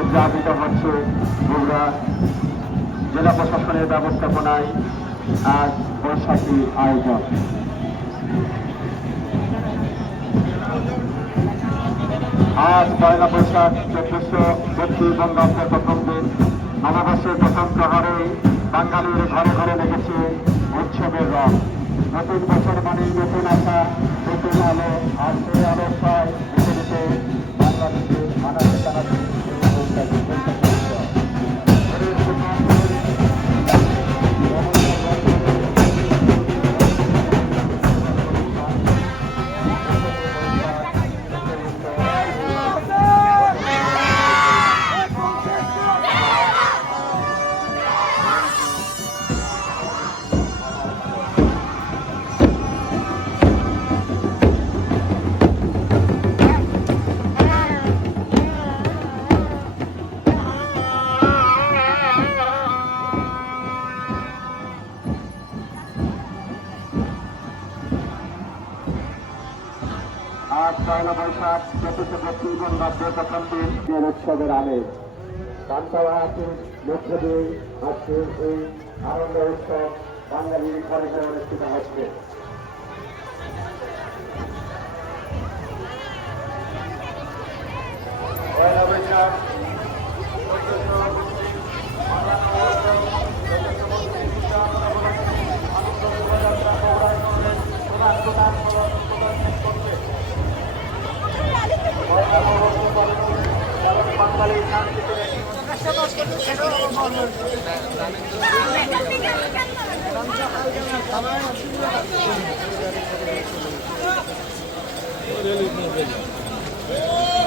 উদযাপিত হচ্ছে, বগুড়া জেলা প্রশাসনের ব্যবস্থাপনায় আজ বৈশাখী আয়োজন। আজ পয়লা বৈশাখ চোদ্দশো বত্রিশ বঙ্গাব্দের প্রথম দিন নববর্ষের প্রথম প্রহরে বাঙালির ঘরে ঘরে লেগেছে উৎসবের রং। নতুন বছর মানেই নতুন আশা, নতুন আলো, আর সেই আলো আজ পয়লা বৈশাখ চতুর্থ দিন যে উৎসবের আমেজ আছে মধ্য দিয়ে আজকে এই আনন্দ উৎসব বাঙালির ঘরে অনুষ্ঠিত হচ্ছে পয়লা বৈশাখ no, really.